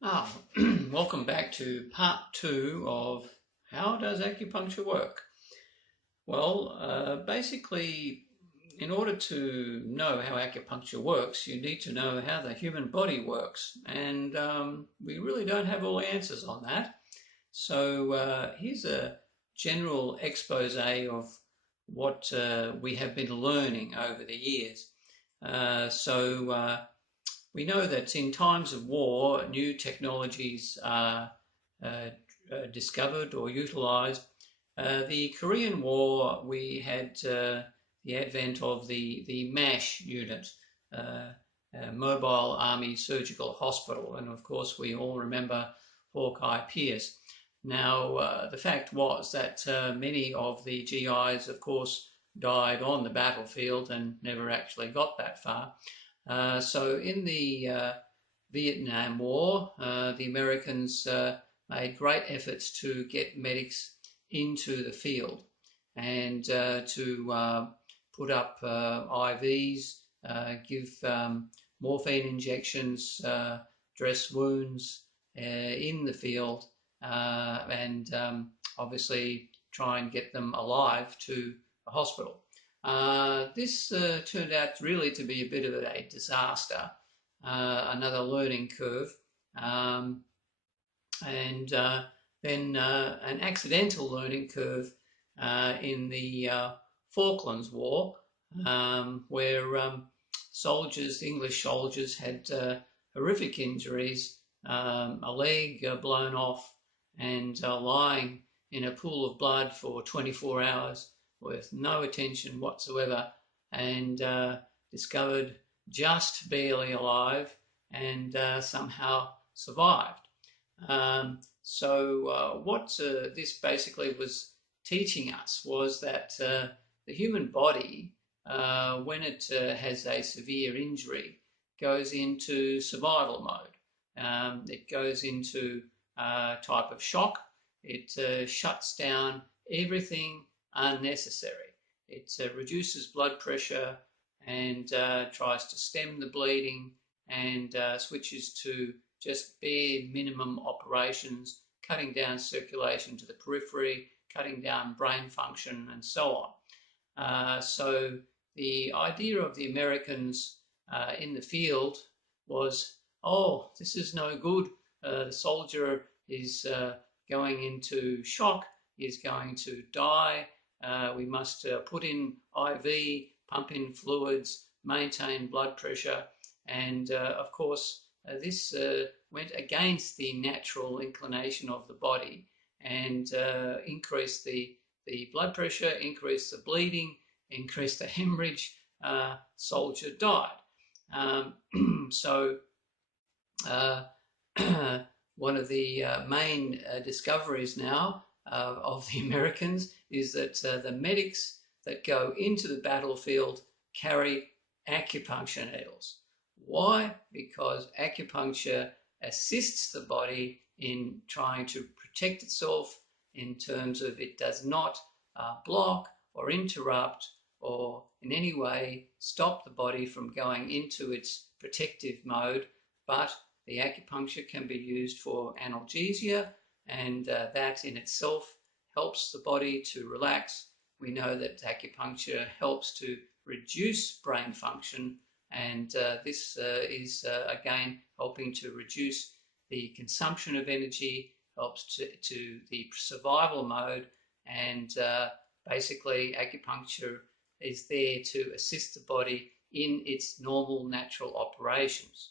Ah, welcome back to part two of how does acupuncture work? Well, basically, in order to know how acupuncture works, you need to know how the human body works, and we really don't have all the answers on that. So here's a general expose of what we have been learning over the years. We know that in times of war, new technologies are uh, discovered or utilized. The Korean War, we had the advent of the MASH unit, uh, Mobile Army Surgical Hospital, and of course, we all remember Hawkeye Pierce. Now, the fact was that many of the GIs, of course, died on the battlefield and never actually got that far. So in the Vietnam War, the Americans made great efforts to get medics into the field and to put up IVs, give morphine injections, dress wounds in the field, and obviously try and get them alive to a hospital. This turned out really to be a bit of a disaster, another learning curve, um, and then an accidental learning curve in the Falklands War, where soldiers, English soldiers, had horrific injuries, a leg blown off, and lying in a pool of blood for 24 hours with no attention whatsoever, and discovered just barely alive and somehow survived. What this basically was teaching us was that the human body, when it has a severe injury, goes into survival mode. It goes into a type of shock. It shuts down everything unnecessary. It reduces blood pressure and tries to stem the bleeding and switches to just bare minimum operations, cutting down circulation to the periphery, cutting down brain function, and so on. So the idea of the Americans in the field was, oh, this is no good. The soldier is going into shock, is going to die. We must put in IV, pump in fluids, maintain blood pressure, and of course, this went against the natural inclination of the body and increased the blood pressure, increased the bleeding, increased the hemorrhage, soldier died. Um, so uh, one of the main discoveries now of the Americans is that the medics that go into the battlefield carry acupuncture needles. Why? Because acupuncture assists the body in trying to protect itself in terms of it does not block or interrupt or in any way stop the body from going into its protective mode, but the acupuncture can be used for analgesia, and that in itself helps the body to relax. We know that acupuncture helps to reduce brain function, and this is again helping to reduce the consumption of energy, helps to the survival mode, and basically acupuncture is there to assist the body in its normal natural operations.